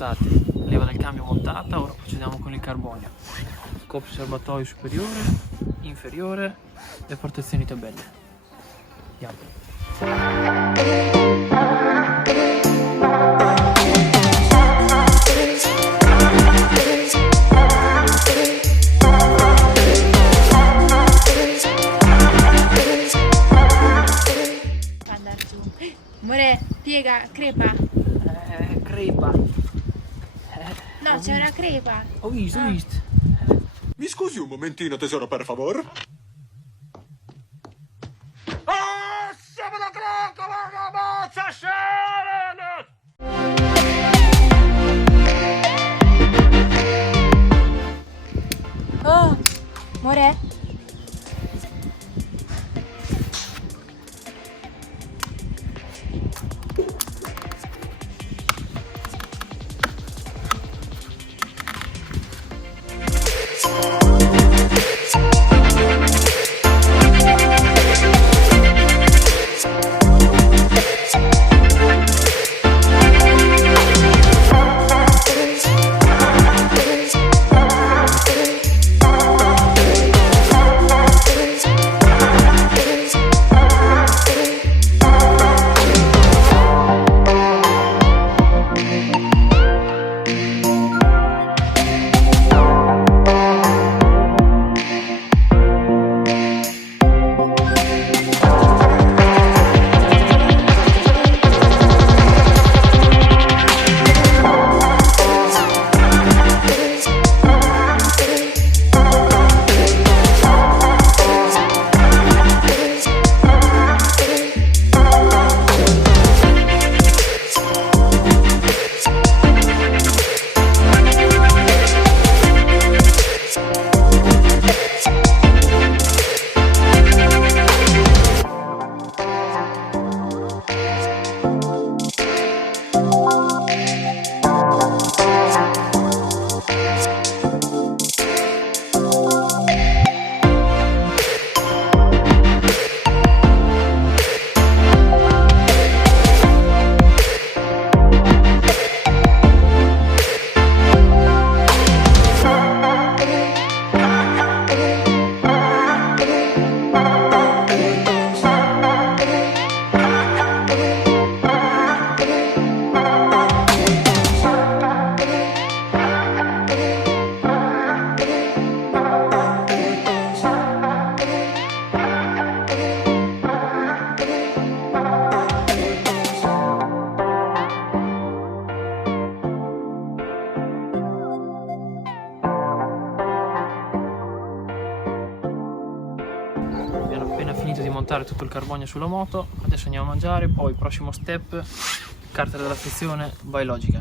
montate, leva del cambio montata. Ora procediamo con il carbonio, coppia serbatoio superiore, inferiore e protezioni tabelle. Andiamo. Amore, piega, crepa. Crepa. No, c'è una crepa. Ho visto. Mi scusi un momentino, tesoro, per favore? Oh, amore? Finito di montare tutto il carbonio sulla moto, adesso andiamo a mangiare, poi prossimo step, carta della frizione by Logica.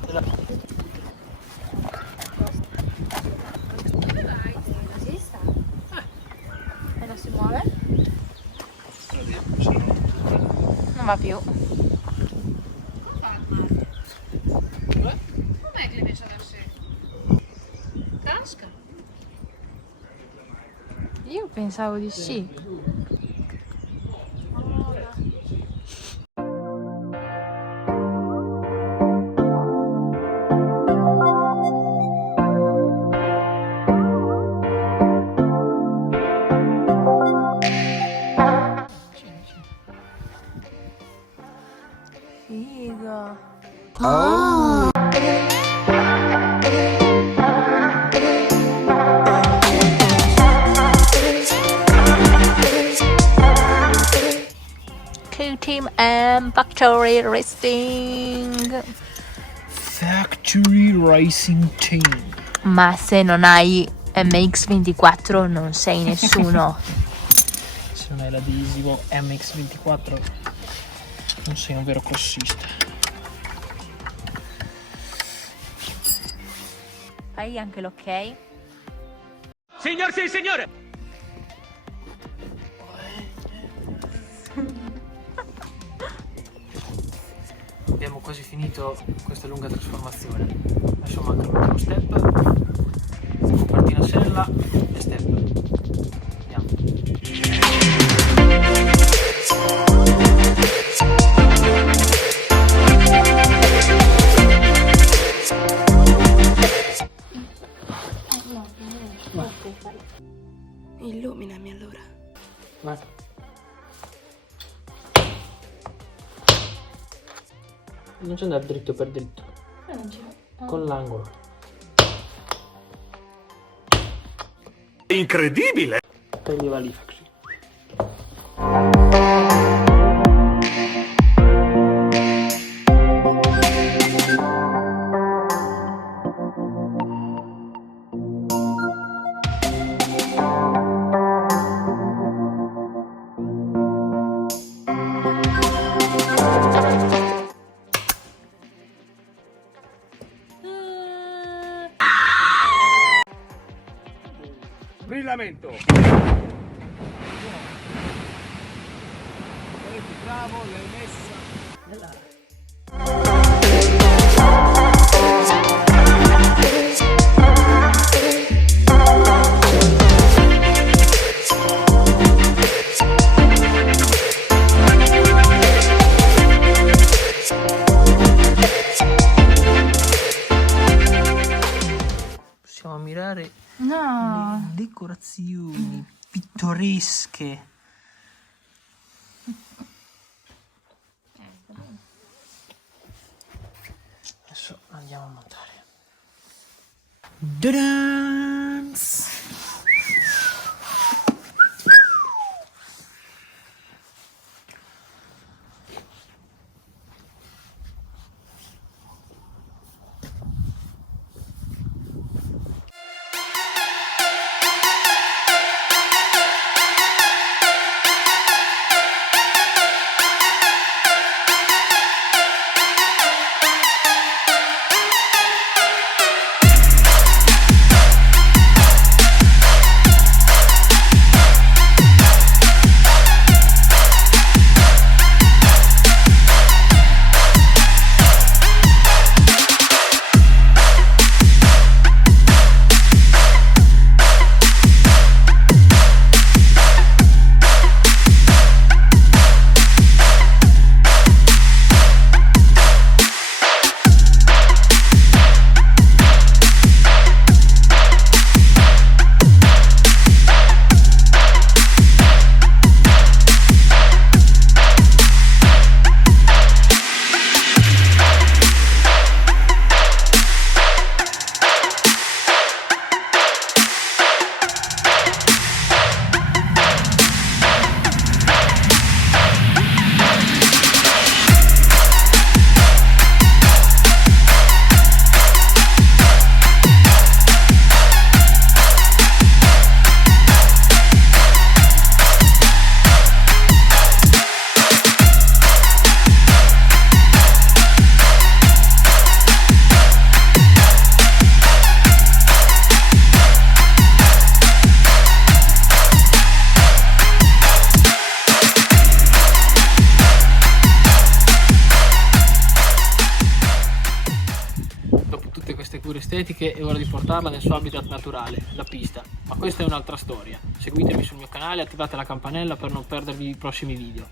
Dove vai? Così sta? E non si muove? Non va più. Com'è che le messo da sé? Casca? Io pensavo di sì. Figa. Oh. KTM Factory Racing. Factory Racing Team. Ma se non hai MX24 non sei nessuno. Se non hai l'adesivo MX24 non sei un vero crossista. Fai anche l'ok? Signor sì, signore! Abbiamo quasi finito questa lunga trasformazione. Adesso manca l'ultimo step, partina sella e step. Andiamo. Va. Ok, fai. Illuminami allora. Vai. Non c'è andare dritto per dritto, Non c'è. con l'angolo. Incredibile! Togli la lifa così. Brillamento. Bravo, l'hai messa. Possiamo ammirare No. le decorazioni pittoresche. Adesso andiamo a montare. Da-dan! cure estetiche è ora di portarla nel suo habitat naturale, la pista, ma questa è un'altra storia. Seguitemi sul mio canale e attivate la campanella per non perdervi i prossimi video.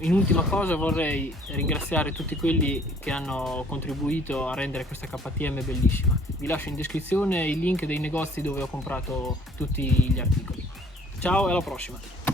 In ultima cosa vorrei ringraziare tutti quelli che hanno contribuito a rendere questa KTM bellissima. Vi lascio in descrizione i link dei negozi dove ho comprato tutti gli articoli. Ciao e alla prossima!